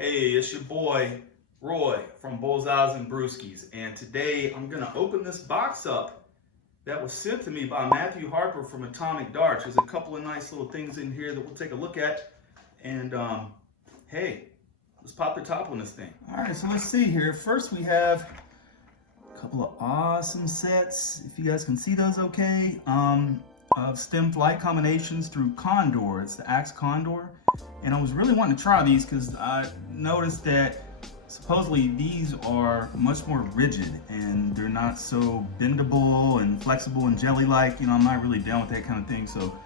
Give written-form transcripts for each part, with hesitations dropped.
Hey, it's your boy Roy from Bullseyes and Brewskis, and today I'm gonna open this box up that was sent to me by Matthew Harper from Atomic Darts. There's a couple of nice little things in here that we'll take a look at, and hey, let's pop the top on this thing. All right, so let's see here. First, we have a couple of awesome sets. If you guys can see those, okay. Of stem flight combinations through Condor. It's the Axe Condor. And I was really wanting to try these because I noticed that supposedly these are much more rigid and they're not so bendable and flexible and jelly-like. You know, I'm not really down with that kind of thing. So,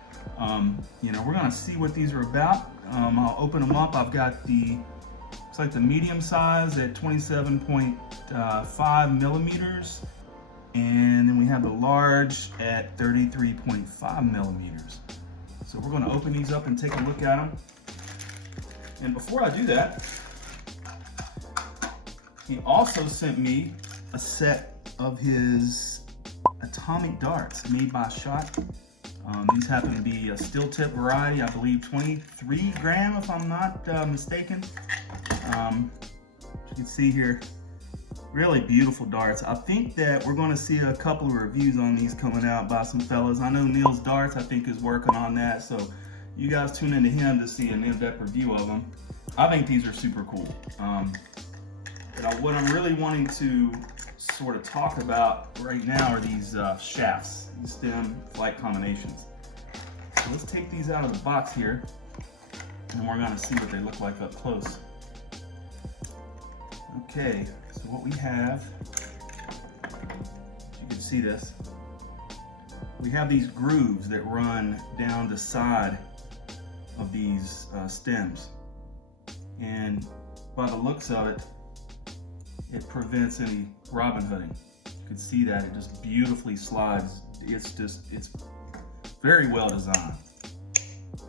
you know, we're gonna see what these are about. I'll open them up. I've got it's like the medium size at 27.5 millimeters. And then we have the large at 33.5 millimeters. So we're gonna open these up and take a look at them. And before I do that, he also sent me a set of his atomic darts made by Shot. These happen to be a steel tip variety, I believe 23 gram if I'm not mistaken. As you can see here, really beautiful darts. I think that we're gonna see a couple of reviews on these coming out by some fellas. I know Neil's Darts, I think, is working on that. So you guys tune into him to see an in-depth review of them. I think these are super cool. But what I'm really wanting to sort of talk about right now are these shafts, these stem flight combinations. So let's take these out of the box here and we're gonna see what they look like up close. Okay, so what we have, you can see this, we have these grooves that run down the side of these stems. And by the looks of it, it prevents any robin hooding. You can see that it just beautifully slides. It's very well designed.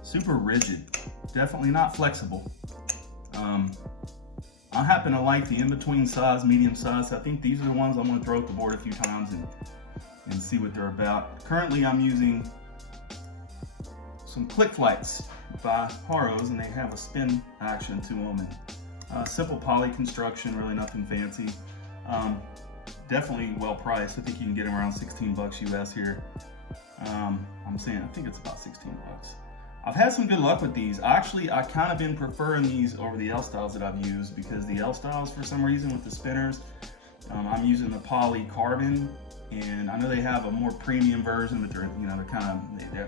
Super rigid, definitely not flexible. I happen to like the in-between size, medium size. I think these are the ones I'm gonna throw at the board a few times and see what they're about. Currently, I'm using some click flights by Harrow's, and they have a spin action to them. And simple poly construction, really nothing fancy. Definitely well priced. I think you can get them around 16 bucks US here. I think it's about 16 bucks. I've had some good luck with these. I kind of been preferring these over the L styles that I've used, because the L styles, for some reason, with the spinners, I'm using the poly carbon, and I know they have a more premium version, but they're you have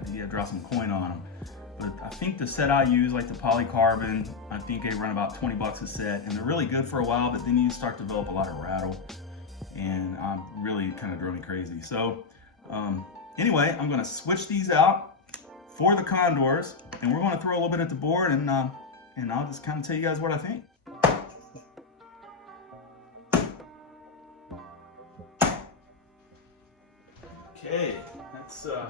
to drop some coin on them. But I think the set I use, like the poly carbon, I think they run about 20 bucks a set, and they're really good for a while, but then you start to develop a lot of rattle, and really kind of drove me crazy. So anyway, I'm gonna switch these out for the Condors, and we're going to throw a little bit at the board, and I'll just kind of tell you guys what I think. Okay, that's the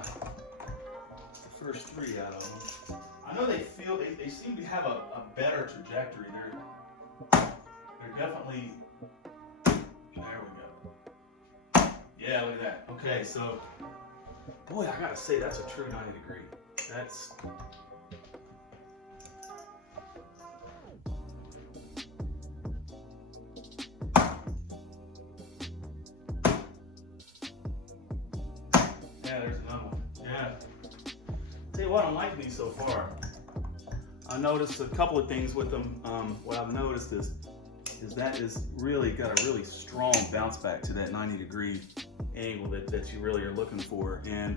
first three out of them. I know they seem to have a better trajectory. They're definitely, there we go. Yeah, look at that. Okay, so, boy, I gotta say, that's a true 90 degree. That's yeah, there's another one. Yeah. Tell you what, I'm liking these so far. I noticed a couple of things with them. What I've noticed is that is really got a really strong bounce back to that 90 degree angle that you really are looking for. And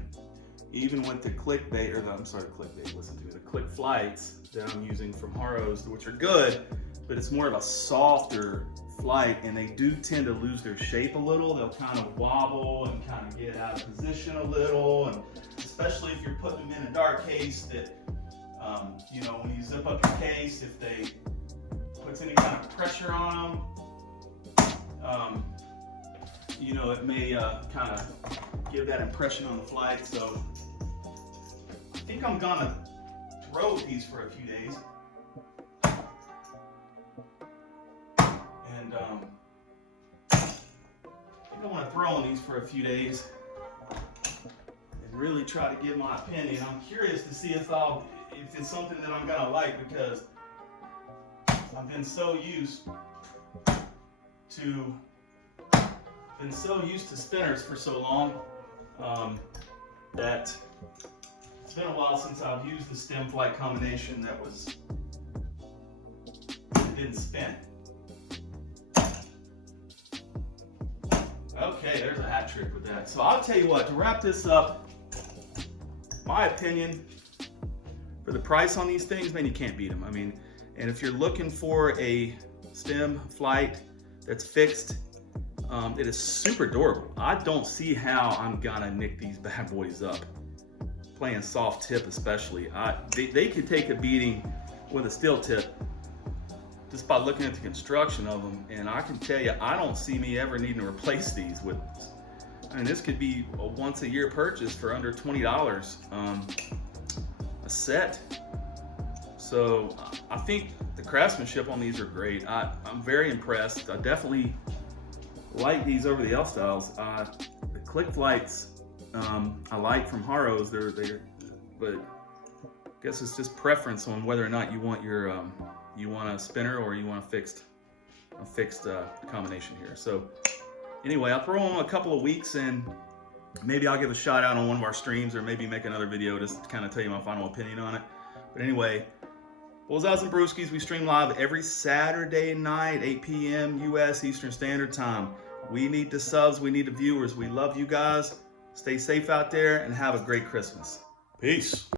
even with the click flights that I'm using from Harrow's, which are good, but it's more of a softer flight, and they do tend to lose their shape a little. They'll kind of wobble and kind of get out of position a little, and especially if you're putting them in a dart case that, you know, when you zip up your case, if they puts any kind of pressure on them, you know, it may kind of give that impression on the flight. So I think I'm gonna throw these for a few days, and I think I want to throw on these for a few days and really try to give my opinion. I'm curious to see if it's something that I'm gonna like, because I've been so used to spinners for so long that it's been a while since I've used the stem flight combination that didn't spin. Okay, there's a hat trick with that. So I'll tell you what, to wrap this up, my opinion, for the price on these things, man, you can't beat them. I mean, and if you're looking for a stem flight that's fixed, it is super durable. I don't see how I'm gonna nick these bad boys up. Playing soft tip especially. They could take a beating with a steel tip just by looking at the construction of them, and I can tell you, I don't see me ever needing to replace these with, I mean, this could be a once a year purchase for under $20 a set. So I think the craftsmanship on these are great. I'm very impressed. I definitely like these over the L-Styles. The click flights I like from Harrow's, but I guess it's just preference on whether or not you want your you want a spinner or you want a fixed combination here. So anyway, I'll throw them a couple of weeks and maybe I'll give a shout out on one of our streams, or maybe make another video just to kind of tell you my final opinion on it. But anyway, Bullseyes and Brewskis, we stream live every Saturday night, 8 p.m. U.S. Eastern Standard Time. We need the subs, we need the viewers. We love you guys. Stay safe out there and have a great Christmas. Peace.